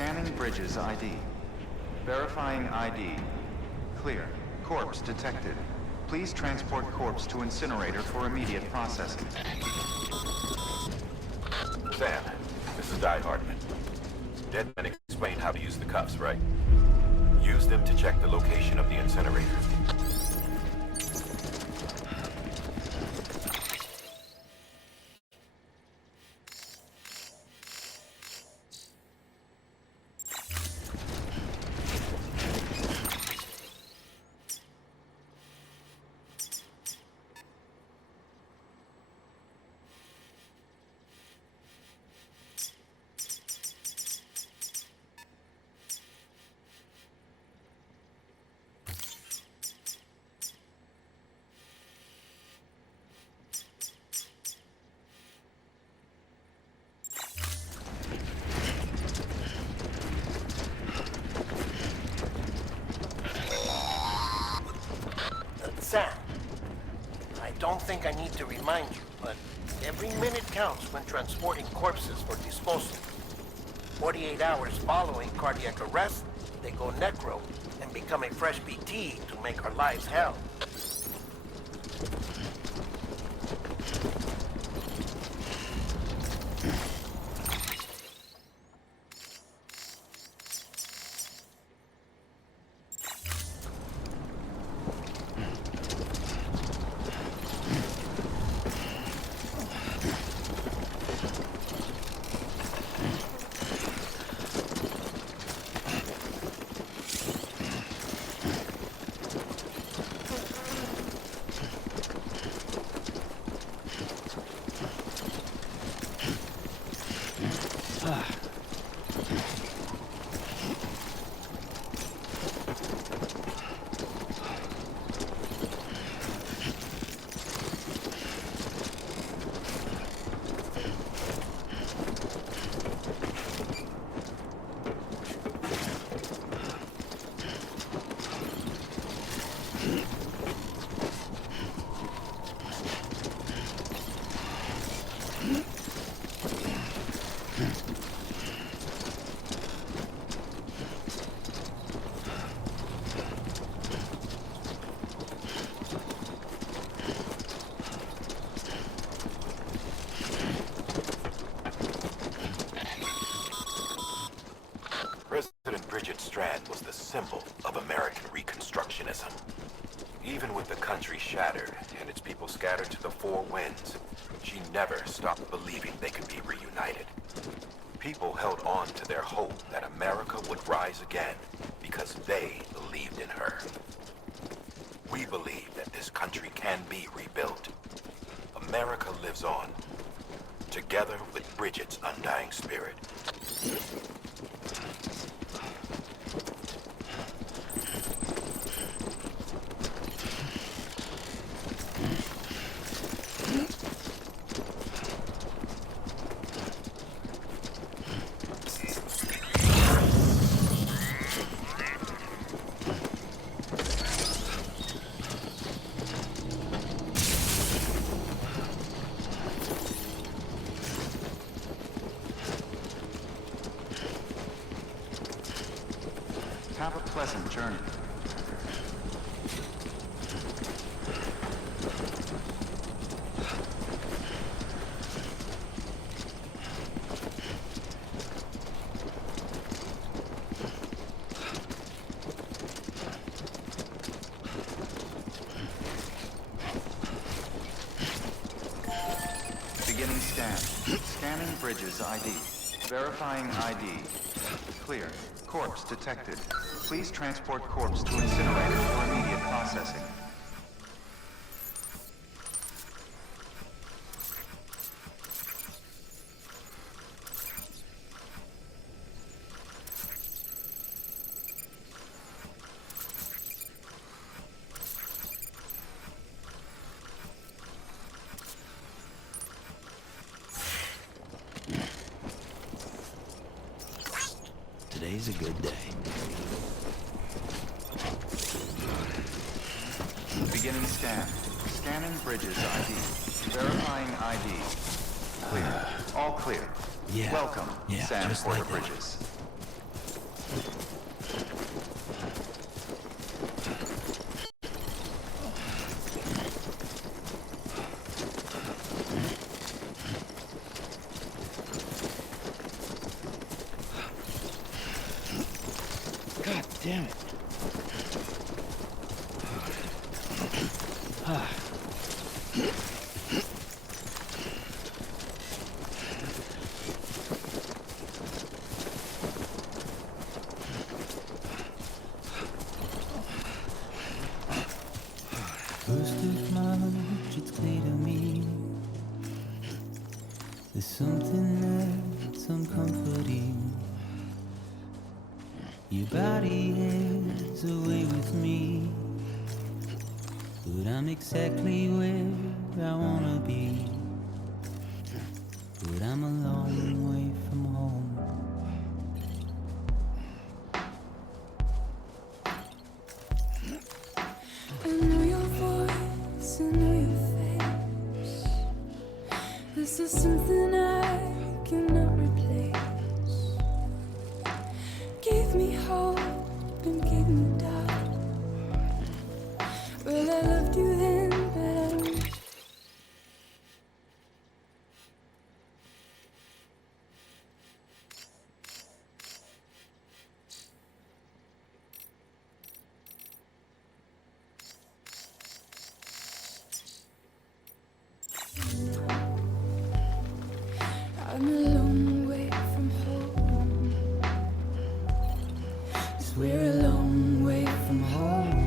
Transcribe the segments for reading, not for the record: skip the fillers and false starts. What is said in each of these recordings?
Scanning bridges ID. Verifying ID. Clear. Corpse detected. Please transport corpse to incinerator for immediate processing. Sam, this is Di Hardman. Deadman explained how to use the cuffs, right? Use them to check the location of the incinerator. Sam, I don't think I need to remind you, but every minute counts when transporting corpses for disposal. 48 hours following cardiac arrest, they go necro and become a fresh BT to make our lives hell. Strand was the symbol of American Reconstructionism. Even with the country shattered and its people scattered to the four winds, she never stopped believing they could be reunited. People held on to their hope that America would rise again because they believed in her. We believe that this country can be rebuilt. America lives on, together with Bridget's undying spirit. Have a pleasant journey. Beginning scan. Scanning bridges ID. Verifying ID. Clear. Corpse detected. Please transport corpse to incinerator for immediate processing. Today's a good day. Beginning scan. Scanning bridges ID. Verifying ID. Clear. All clear. Yeah. Welcome, Yeah, Sam just Porter like that. Bridges. God damn it. First of March, it's clear to me there's something that's uncomforting. Your body is away with me, but I'm exactly where I wanna be. But I'm a long way from home. I know your voice, I know your face. This is something I cannot replace. Gave me hope and gave me doubt. Well, I loved you then, but I don't. I'm a long way from home. 'Cause we're a long way from home.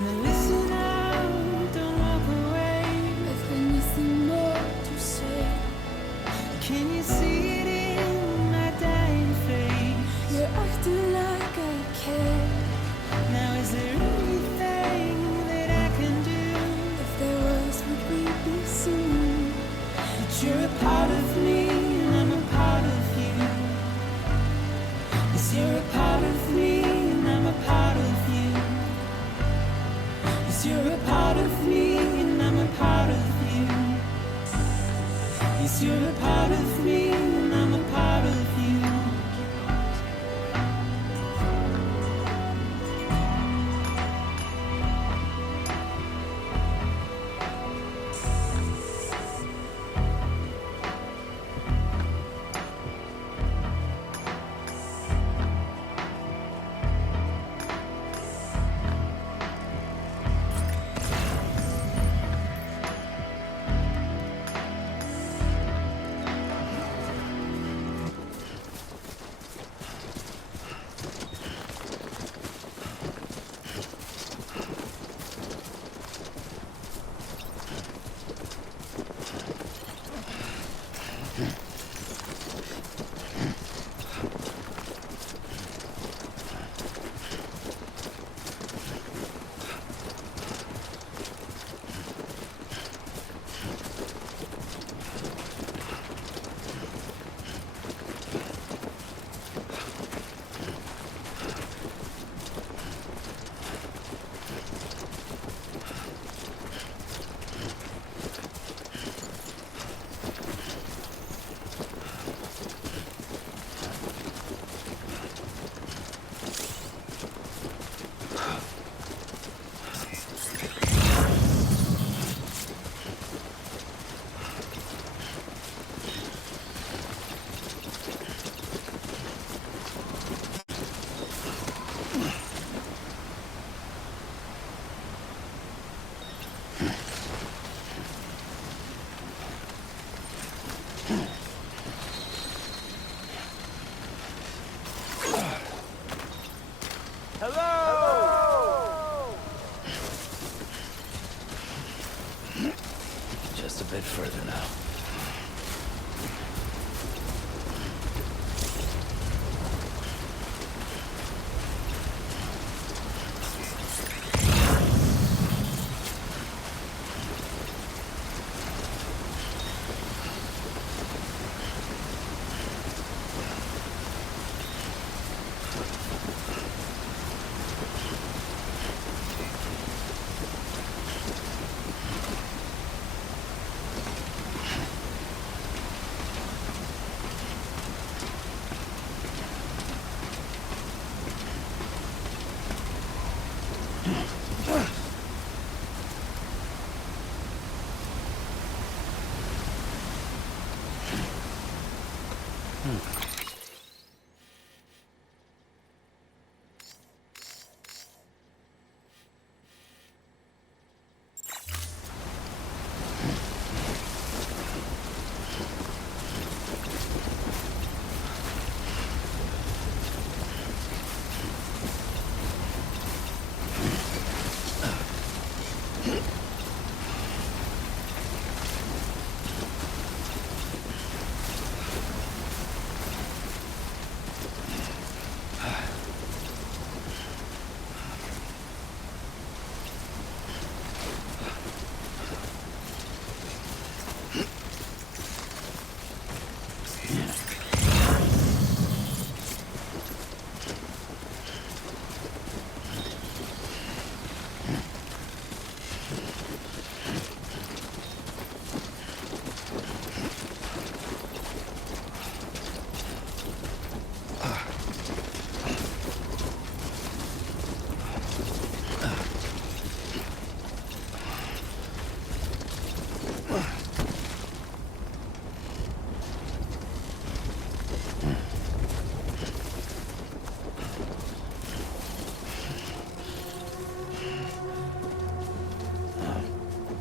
Now listen out, don't walk away. I've got nothing more to say. Can you see it in my dying face? You're acting like I care. Now is there anything that I can do? If there was, would we be seen? That you're a part of me and I'm a part of you. 'Cause you're a part of me and I'm a part of you. 'Cause you're a part of me and I'm a part of you. Yes, you're a part of me and I'm a part of you. bit further now.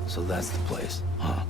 So that's the place, huh?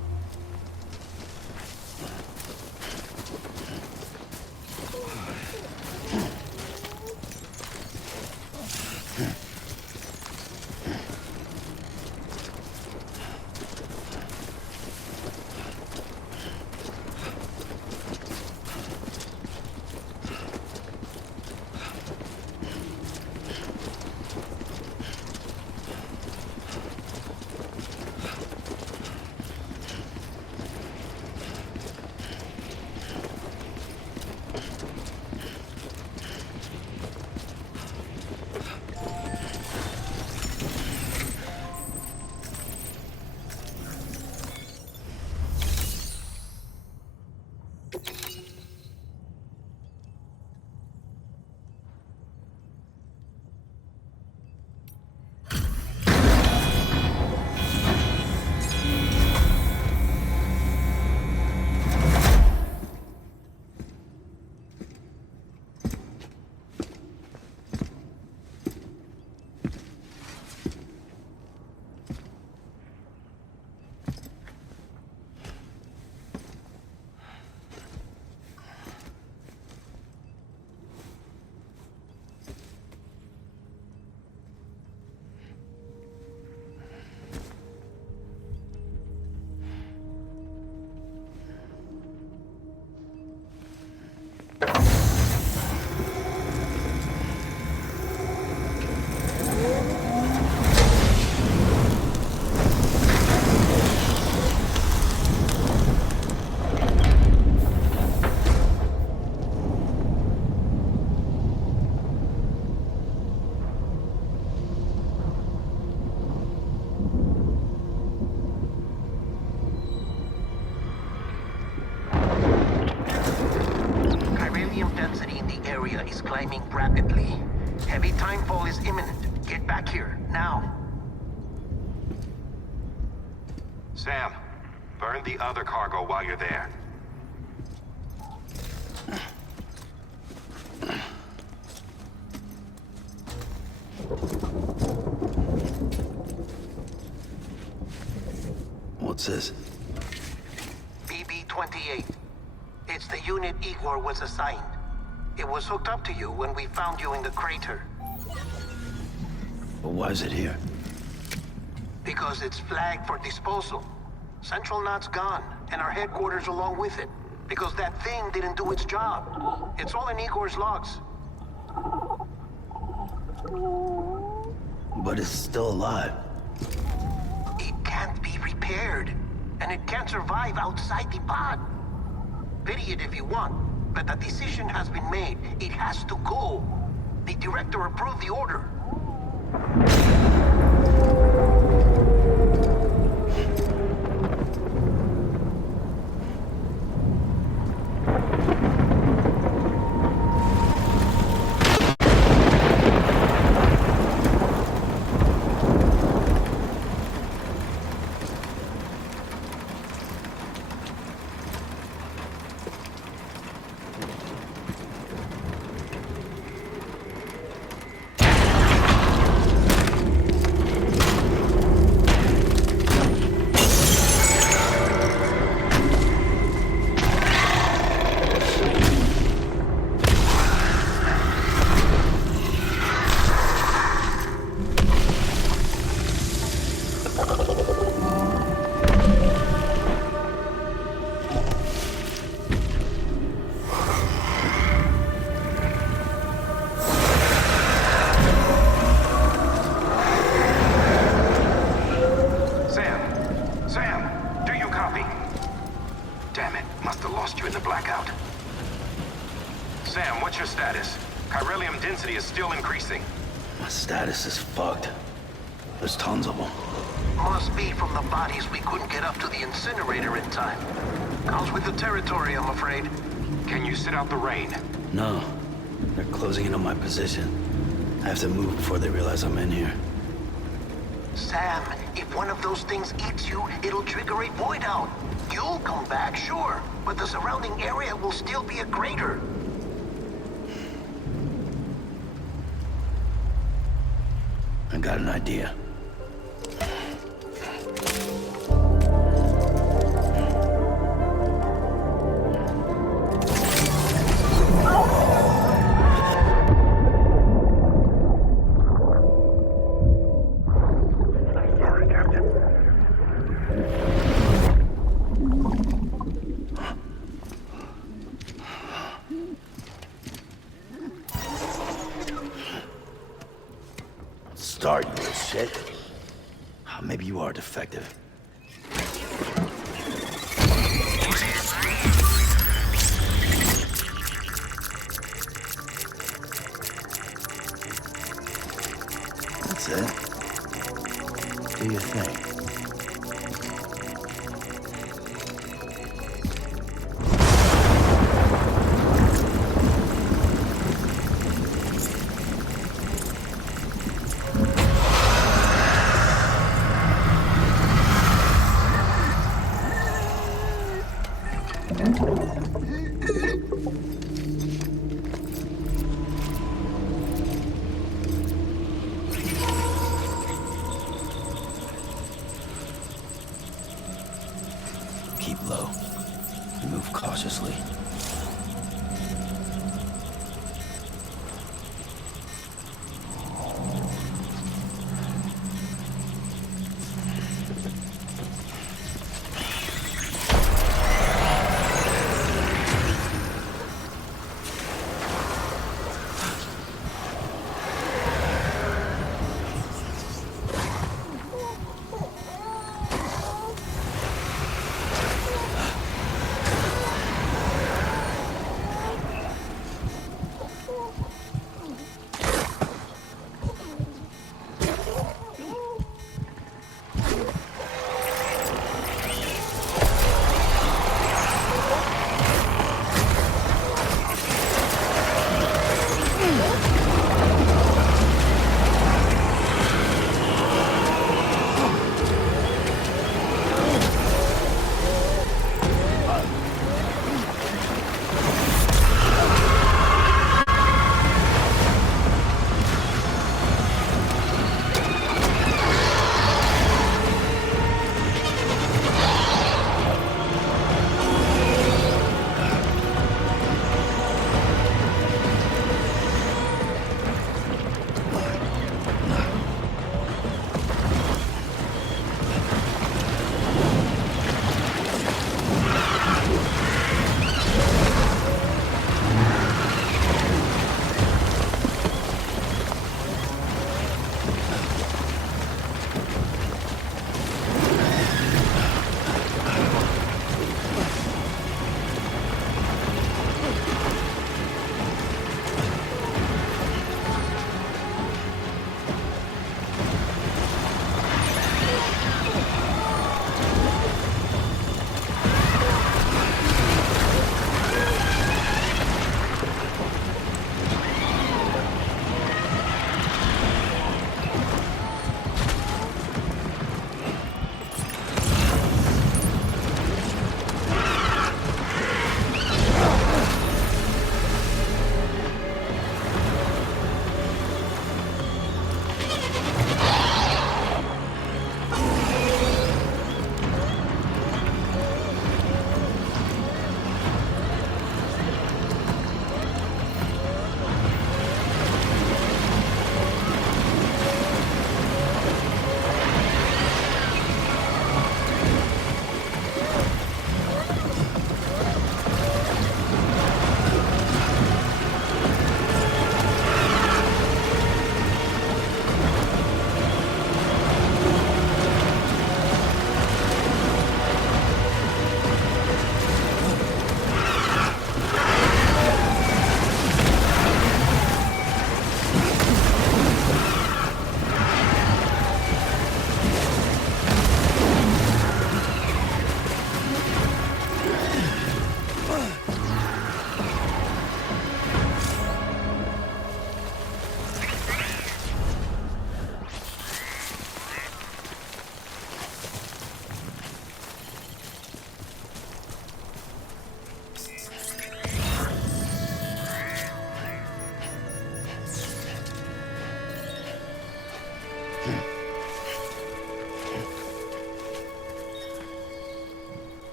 Is climbing rapidly. Heavy timefall is imminent. Get back here, now. Sam, burn the other cargo while you're there. What's this? BB-28. It's the unit Igor was assigned. It was hooked up to you when we found you in the crater. But why is it here? Because it's flagged for disposal. Central Knot's gone, and our headquarters along with it. Because that thing didn't do its job. It's all in Igor's logs. But it's still alive. It can't be repaired, and it can't survive outside the pod. Pity it if you want, but the decision has been made. It has to go. The director approved the order. Status is fucked. There's tons of them. Must be from the bodies we couldn't get up to the incinerator in time. Comes with the territory, I'm afraid. Can you sit out the rain? No. They're closing in on my position. I have to move before they realize I'm in here. Sam, if one of those things eats you, it'll trigger a void out. You'll come back, sure, but the surrounding area will still be a crater. I got an idea. Start, you little shit. Maybe you are defective. That's it. Do your thing. Keep low. Move cautiously.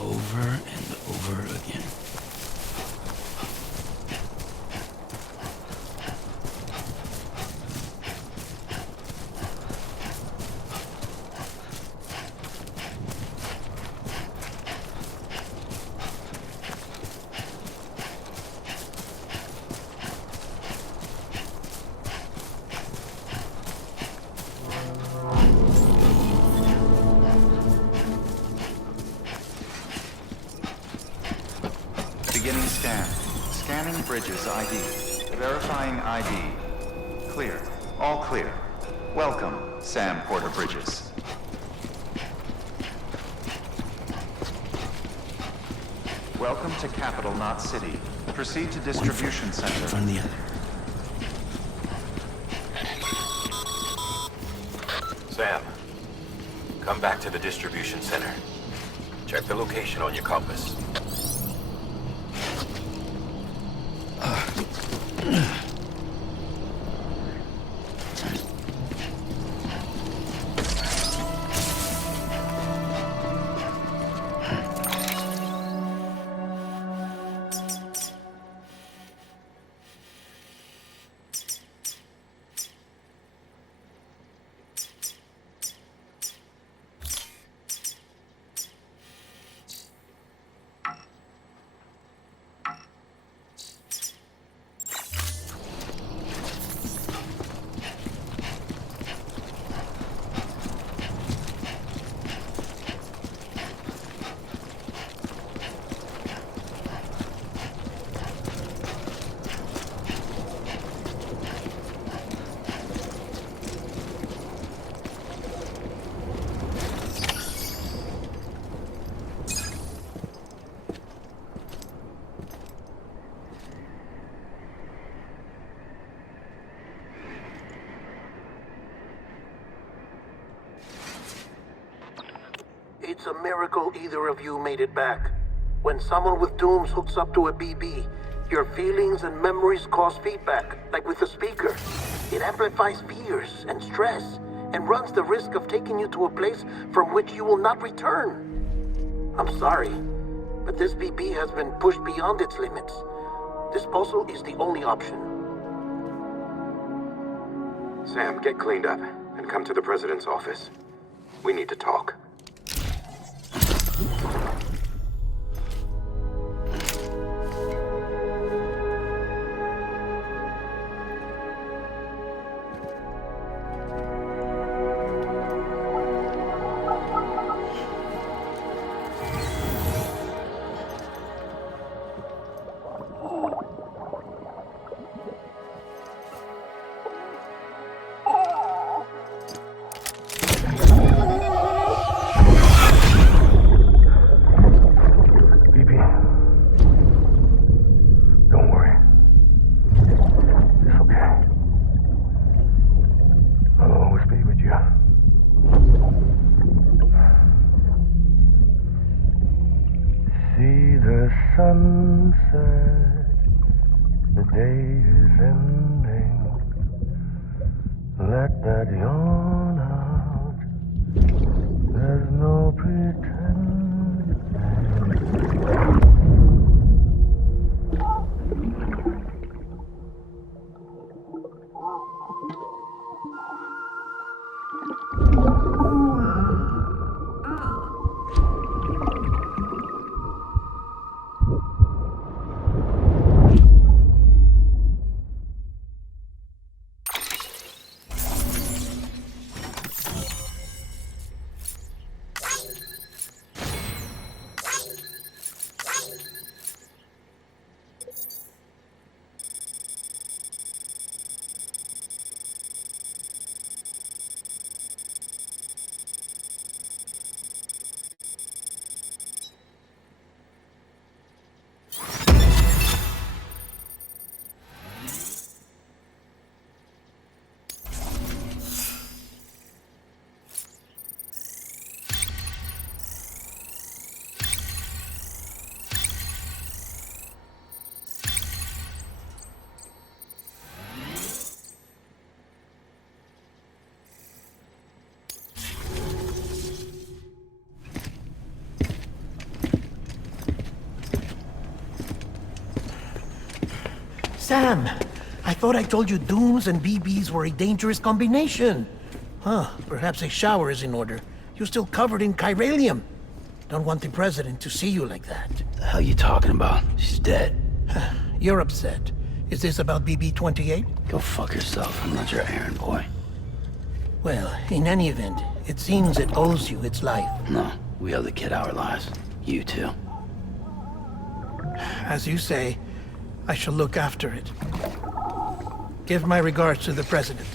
Over and over again. Beginning scan. Scanning Bridges ID. Verifying ID. Clear. All clear. Welcome, Sam Porter Bridges. Welcome to Capital, not City. Proceed to Distribution In Center. front of the other. Sam, come back to the distribution center. Check the location on your compass. It's a miracle either of you made it back. When someone with dooms hooks up to a BB, your feelings and memories cause feedback, like with a speaker. It amplifies fears and stress, and runs the risk of taking you to a place from which you will not return. I'm sorry, but this BB has been pushed beyond its limits. Disposal is the only option. Sam, get cleaned up and come to the president's office. We need to talk. Sunset, the day is ending. Let that yawn out. There's no pretending. Sam, I thought I told you dooms and BBs were a dangerous combination. Huh, perhaps a shower is in order. You're still covered in chiralium. Don't want the president to see you like that. The hell you talking about? She's dead. You're upset. Is this about BB-28? Go fuck yourself. I'm not your errand boy. Well, in any event, it seems it owes you its life. No, we owe the kid our lives. You too. As you say, I shall look after it. Give my regards to the president.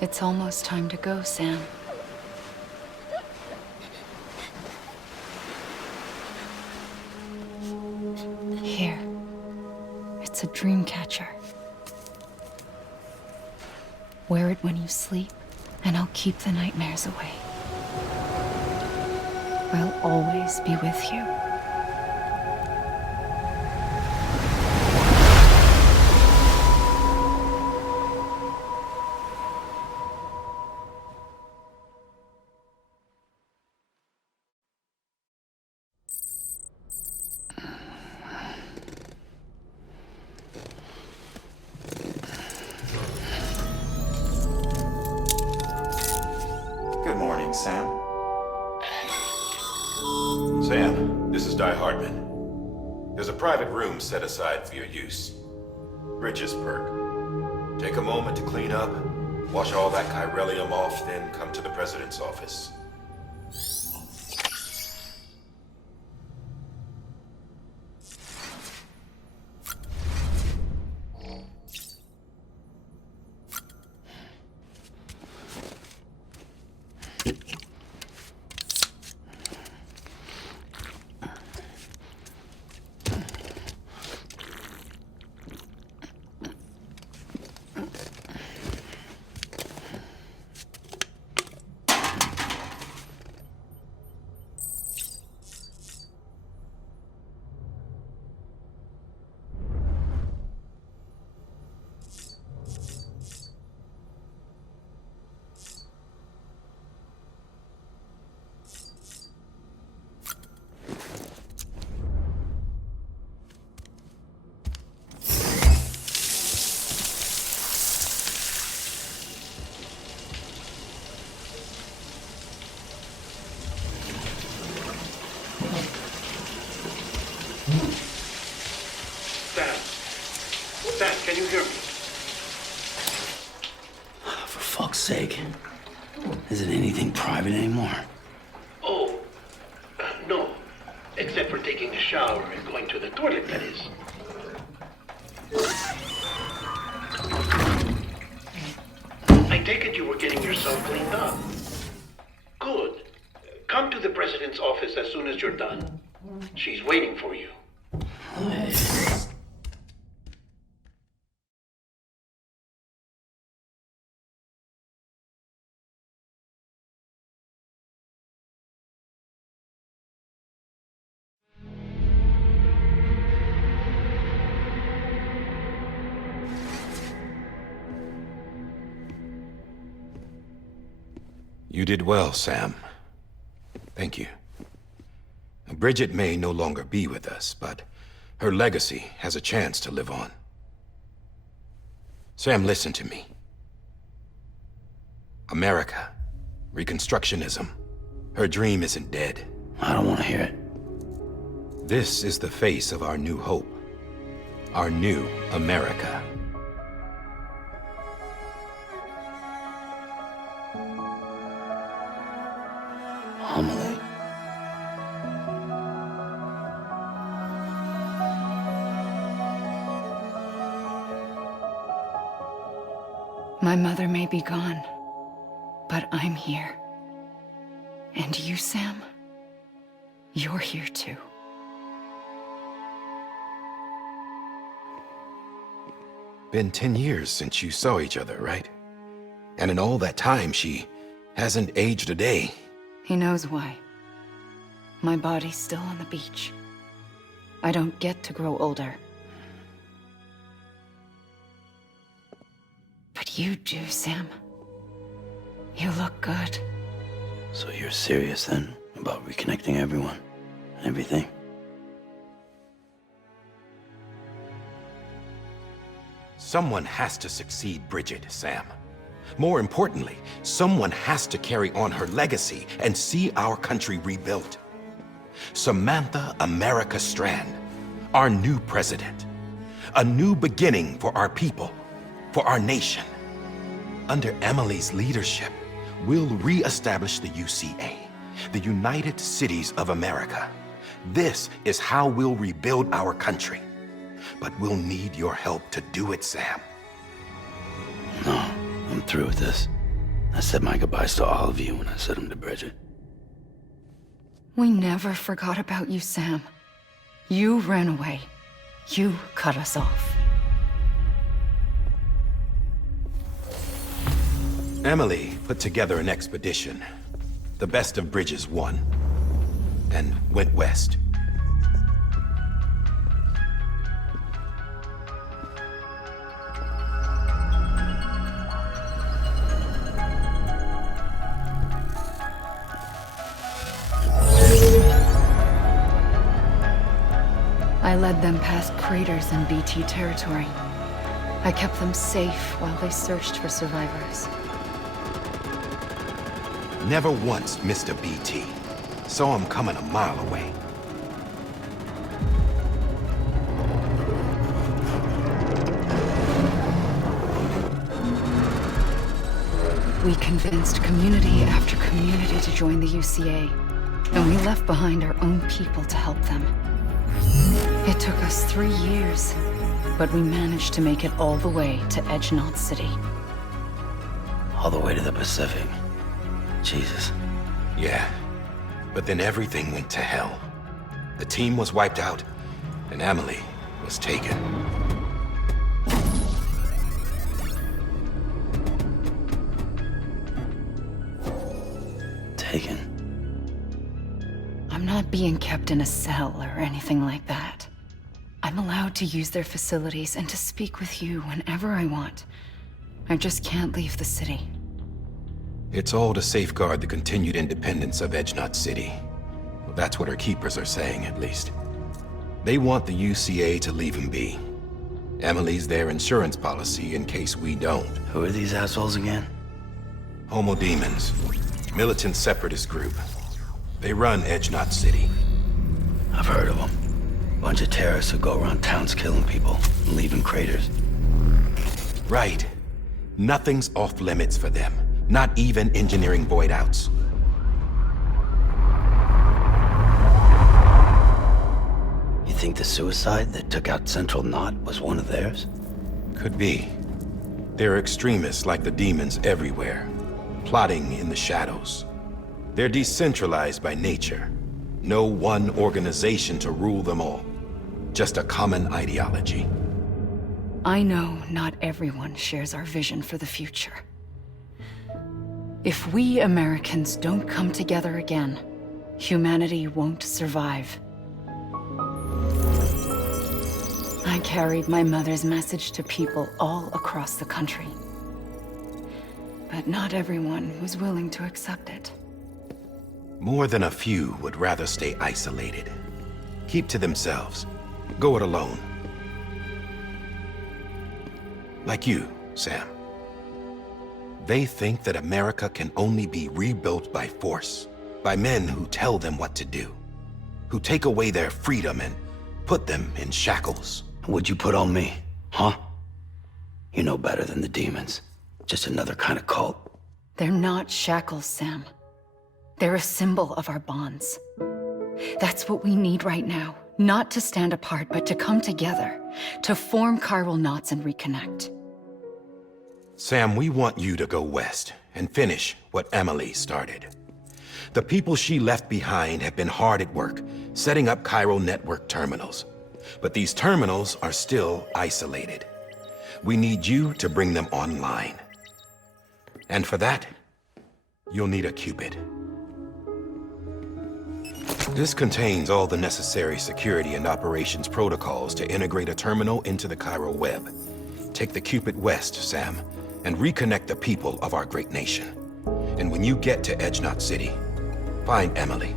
It's almost time to go, Sam. Here. It's a dream catcher. Wear it when you sleep, and I'll keep the nightmares away. I'll always be with you. Good morning, Sam. Sam, this is Di Hartman. There's a private room set aside for your use. Bridges perk. Take a moment to clean up, wash all that chiralium off, then come to the president's office. Sam, can you hear me? For fuck's sake. Isn't anything private anymore? Oh, no. Except for taking a shower and going to the toilet, that is. I take it you were getting yourself cleaned up. Good. Come to the president's office as soon as you're done. She's waiting for you. You did well, Sam. Thank you. Bridget may no longer be with us, but her legacy has a chance to live on. Sam, listen to me. America, Reconstructionism, her dream isn't dead. I don't want to hear it. This is the face of our new hope. Our new America. Homily. My mother may be gone, but I'm here. And you, Sam? You're here too. Been 10 years since you saw each other, right? And in all that time, she hasn't aged a day. He knows why. My body's still on the beach. I don't get to grow older. But you do, Sam. You look good. So you're serious then about reconnecting everyone and everything? Someone has to succeed Bridget, Sam. More importantly, someone has to carry on her legacy and see our country rebuilt. Samantha America Strand, our new president. A new beginning for our people, for our nation. Under Emily's leadership, we'll re-establish the UCA, the United Cities of America. This is how we'll rebuild our country. But we'll need your help to do it, Sam. No, I'm through with this. I said my goodbyes to all of you when I said them to Bridget. We never forgot about you, Sam. You ran away. You cut us off. Emily put together an expedition. The best of Bridges won, and went west. I led them past craters in BT territory. I kept them safe while they searched for survivors. Never once missed a BT. Saw him coming a mile away. We convinced community after community to join the UCA, and we left behind our own people to help them. It took us 3 years, but we managed to make it all the way to Edge Knot City. All the way to the Pacific. Jesus. Yeah, but then everything went to hell. The team was wiped out, and Emily was taken. Taken? I'm not being kept in a cell or anything like that. I'm allowed to use their facilities and to speak with you whenever I want. I just can't leave the city. It's all to safeguard the continued independence of Edge Knot City. Well, that's what our keepers are saying, at least. They want the UCA to leave him be. Emily's their insurance policy in case we don't. Who are these assholes again? Homo Demons. Militant separatist group. They run Edge Knot City. I've heard of them. Bunch of terrorists who go around towns killing people and leaving craters. Right. Nothing's off limits for them. Not even engineering void outs. You think the suicide that took out Central Knot was one of theirs? Could be. There are extremists like the demons everywhere, plotting in the shadows. They're decentralized by nature. No one organization to rule them all. Just a common ideology. I know not everyone shares our vision for the future. If we Americans don't come together again, humanity won't survive. I carried my mother's message to people all across the country. But not everyone was willing to accept it. More than a few would rather stay isolated. Keep to themselves. Go it alone. Like you, Sam. They think that America can only be rebuilt by force, by men who tell them what to do, who take away their freedom and put them in shackles. What'd you put on me, huh? You know better than the demons. Just another kind of cult. They're not shackles, Sam. They're a symbol of our bonds. That's what we need right now. Not to stand apart, but to come together, to form chiral knots and reconnect. Sam, we want you to go west and finish what Emily started. The people she left behind have been hard at work, setting up Cairo network terminals. But these terminals are still isolated. We need you to bring them online. And for that, you'll need a Cupid. This contains all the necessary security and operations protocols to integrate a terminal into the Cairo web. Take the Cupid west, Sam, and reconnect the people of our great nation. And when you get to Edge Knot City, find Emily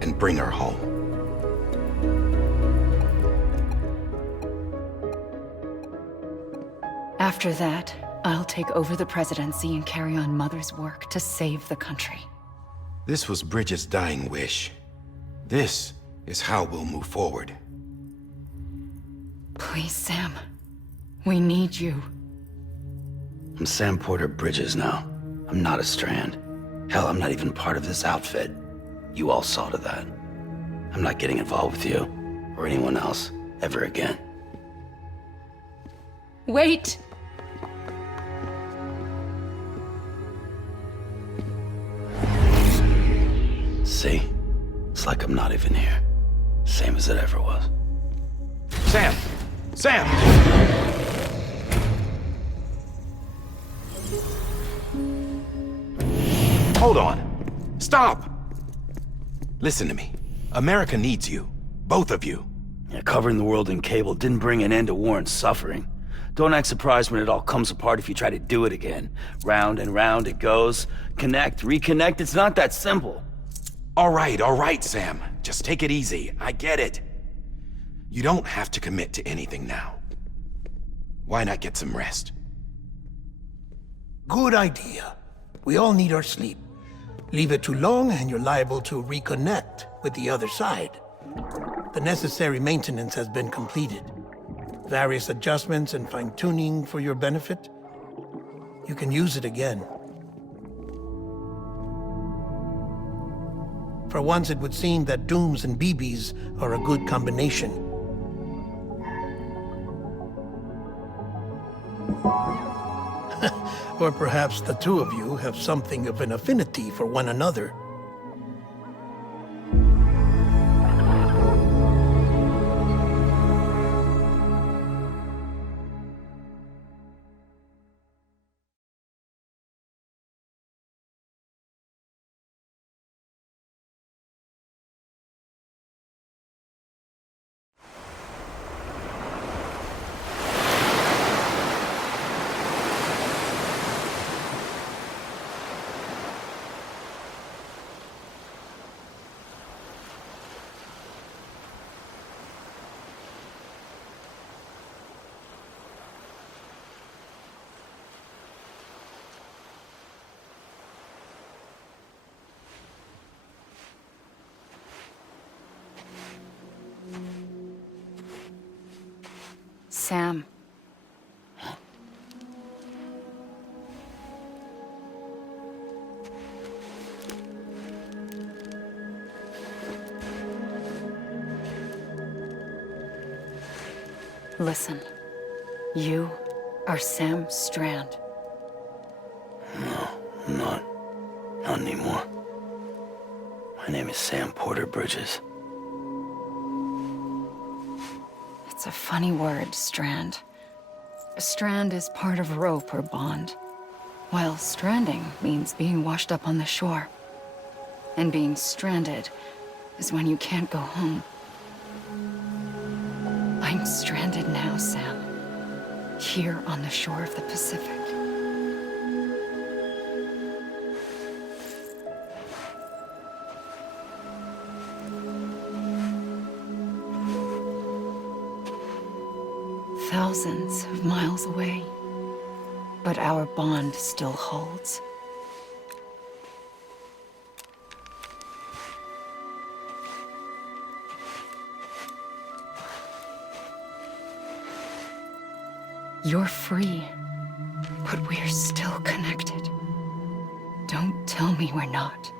and bring her home. After that, I'll take over the presidency and carry on Mother's work to save the country. This was Bridget's dying wish. This is how we'll move forward. Please, Sam. We need you. I'm Sam Porter Bridges now. I'm not a Strand. Hell, I'm not even part of this outfit. You all saw to that. I'm not getting involved with you, or anyone else, ever again. Wait! See? It's like I'm not even here. Same as it ever was. Sam! Sam! Hold on. Stop! Listen to me. America needs you. Both of you. Yeah, covering the world in cable didn't bring an end to war and suffering. Don't act surprised when it all comes apart if you try to do it again. Round and round it goes. Connect, reconnect, it's not that simple. All right, Sam. Just take it easy. I get it. You don't have to commit to anything now. Why not get some rest? Good idea. We all need our sleep. Leave it too long and you're liable to reconnect with the other side. The necessary maintenance has been completed. Various adjustments and fine-tuning for your benefit. You can use it again. For once, it would seem that Dooms and BBs are a good combination. Or perhaps the two of you have something of an affinity for one another. Sam. Listen. You are Sam Strand. No, I'm not. Not anymore. My name is Sam Porter Bridges. It's a funny word, Strand. A strand is part of rope or bond, while stranding means being washed up on the shore. And being stranded is when you can't go home. I'm stranded now, Sam. Here on the shore of the Pacific. Thousands of miles away, but our bond still holds. You're free, but we're still connected. Don't tell me we're not.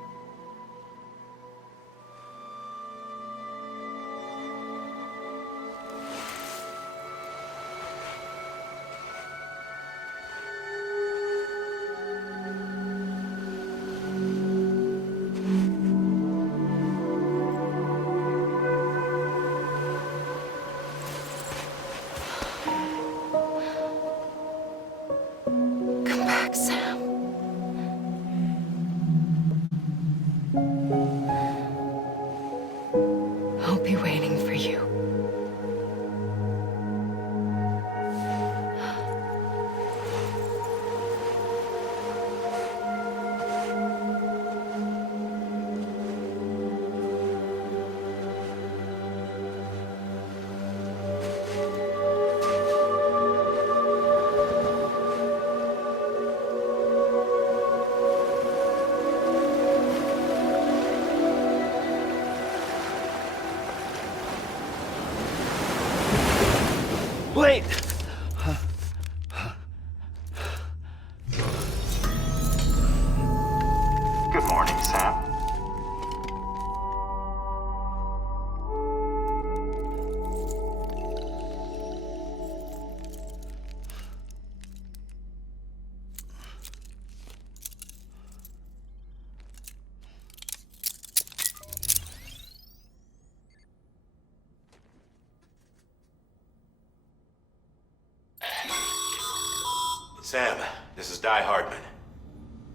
Sam, this is Die Hardman.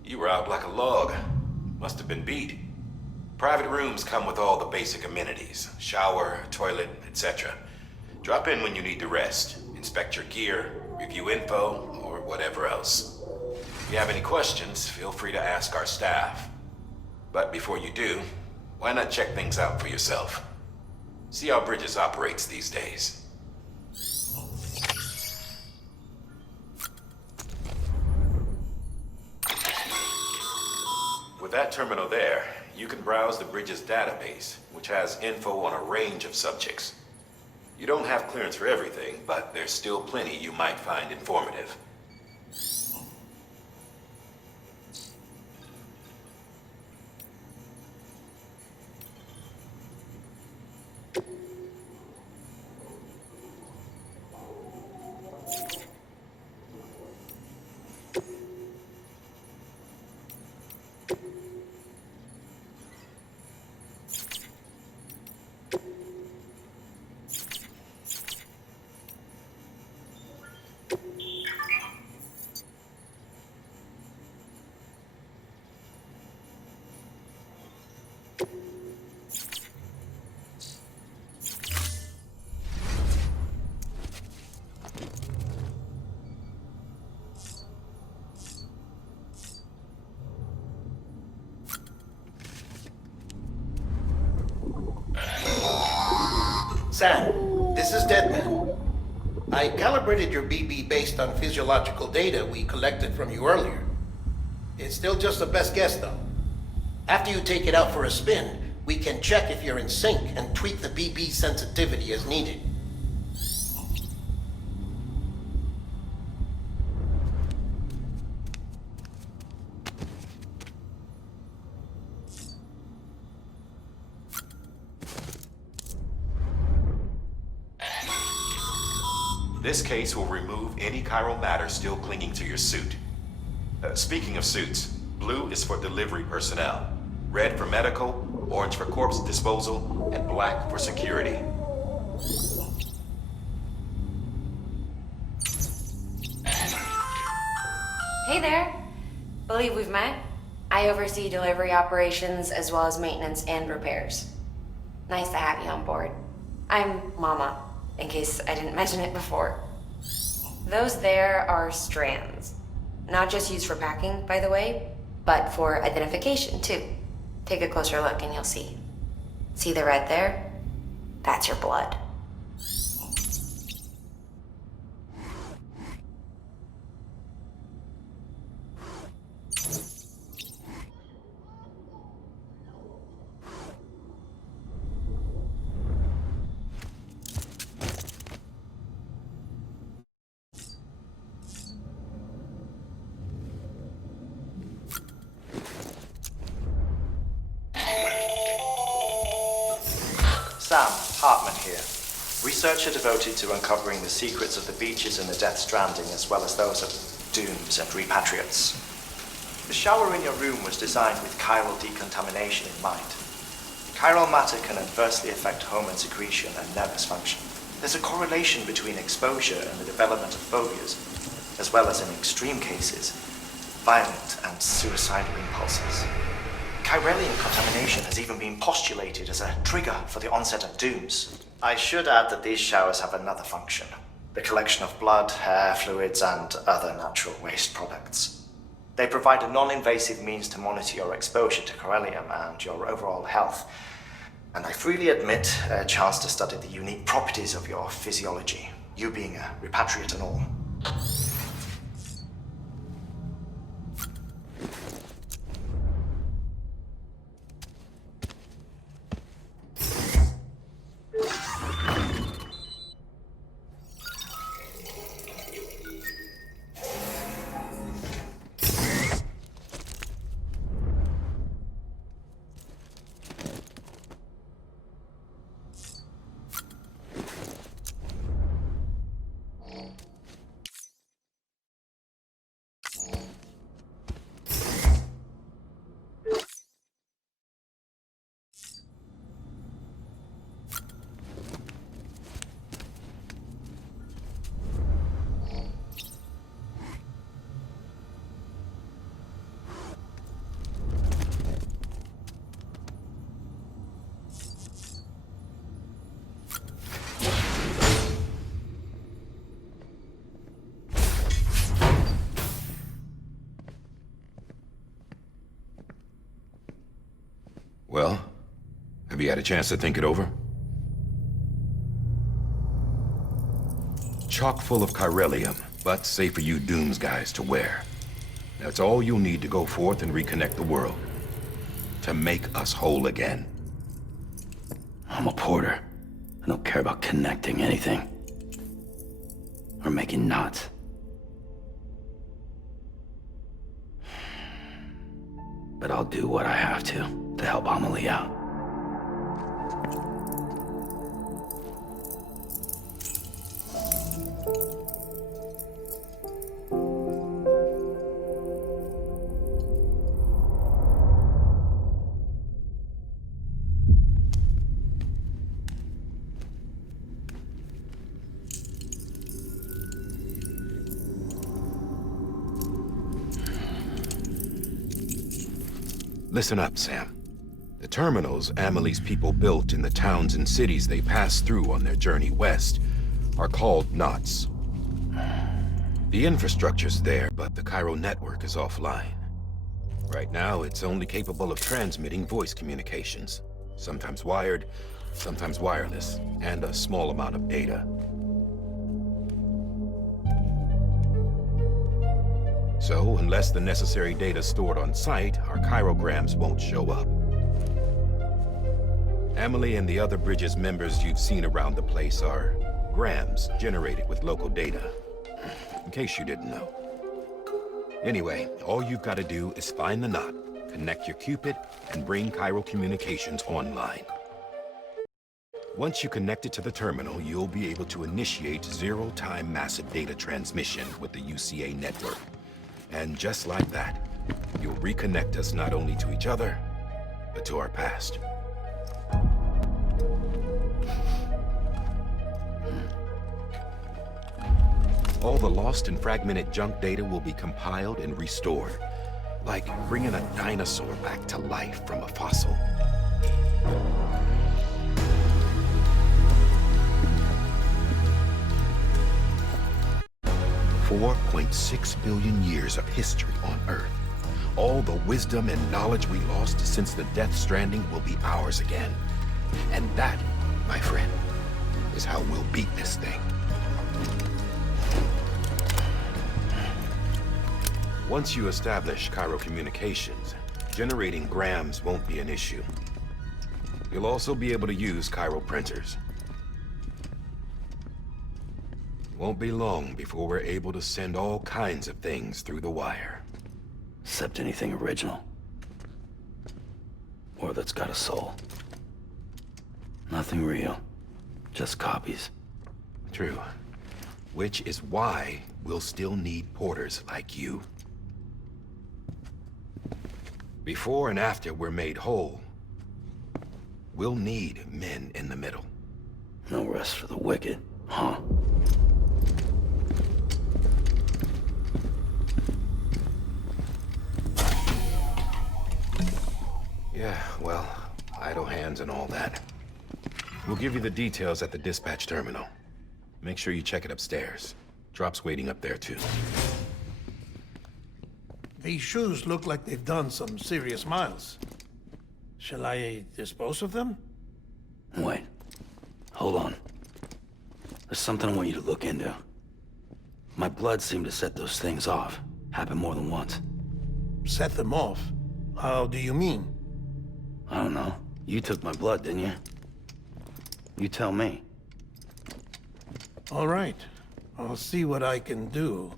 You were out like a log. Must have been beat. Private rooms come with all the basic amenities. Shower, toilet, etc. Drop in when you need to rest. Inspect your gear, review info, or whatever else. If you have any questions, feel free to ask our staff. But before you do, why not check things out for yourself? See how Bridges operates these days. With that terminal there, you can browse the Bridges database, which has info on a range of subjects. You don't have clearance for everything, but there's still plenty you might find informative. Sam, this is Deadman. I calibrated your BB based on physiological data we collected from you earlier. It's still just the best guess, though. After you take it out for a spin, we can check if you're in sync and tweak the BB sensitivity as needed. This case will remove any chiral matter still clinging to your suit. Speaking of suits, blue is for delivery personnel, red for medical, orange for corpse disposal, and black for security. Hey there. Believe we've met. I oversee delivery operations as well as maintenance and repairs. Nice to have you on board. I'm Mama, in case I didn't mention it before. Those there are strands. Not just used for packing, by the way, but for identification, too. Take a closer look and you'll see. See the red there? That's your blood. Sam, Hartman here. Researcher devoted to uncovering the secrets of the beaches in the Death Stranding as well as those of dooms and repatriates. The shower in your room was designed with chiral decontamination in mind. Chiral matter can adversely affect hormone secretion and nervous function. There's a correlation between exposure and the development of phobias, as well as in extreme cases, violent and suicidal impulses. Chiralian contamination has even been postulated as a trigger for the onset of dooms. I should add that these showers have another function: the collection of blood, hair, fluids, and other natural waste products. They provide a non-invasive means to monitor your exposure to chiralium and your overall health, and I freely admit a chance to study the unique properties of your physiology, you being a repatriate and all. Well, have you had a chance to think it over? Chock full of chiralium, but safe for you Dooms guys to wear. That's all you'll need to go forth and reconnect the world. To make us whole again. I'm a porter. I don't care about connecting anything. Or making knots. But I'll do what I have to help Amelie out. Listen up, Sam. The terminals Amelie's people built in the towns and cities they passed through on their journey west are called knots. The infrastructure's there, but the Cairo network is offline. Right now, it's only capable of transmitting voice communications. Sometimes wired, sometimes wireless, and a small amount of data. So, unless the necessary data stored on site, our chirograms won't show up. Amelie and the other Bridges members you've seen around the place are grams generated with local data. In case you didn't know. Anyway, all you've got to do is find the knot, connect your Cupid, and bring Cairo communications online. Once you connect it to the terminal, you'll be able to initiate zero-time massive data transmission with the UCA network. And just like that, you'll reconnect us not only to each other, but to our past. All the lost and fragmented junk data will be compiled and restored, like bringing a dinosaur back to life from a fossil. $4.6 billion years of history on Earth. All the wisdom and knowledge we lost since the Death Stranding will be ours again. And that, my friend, is how we'll beat this thing. Once you establish Cairo communications, generating grams won't be an issue. You'll also be able to use Cairo printers. Won't be long before we're able to send all kinds of things through the wire. Except anything original. Or that's got a soul. Nothing real. Just copies. True. Which is why we'll still need porters like you. Before and after we're made whole, we'll need men in the middle. No rest for the wicked, huh? Yeah, well, idle hands and all that. We'll give you the details at the dispatch terminal. Make sure you check it upstairs. Drop's waiting up there, too. These shoes look like they've done some serious miles. Shall I dispose of them? Wait. Hold on. There's something I want you to look into. My blood seemed to set those things off. Happened more than once. Set them off? How do you mean? I don't know. You took my blood, didn't you? You tell me. All right. I'll see what I can do.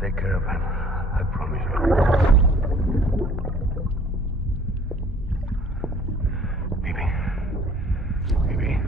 Take care of him. I promise you. Phoebe. Phoebe.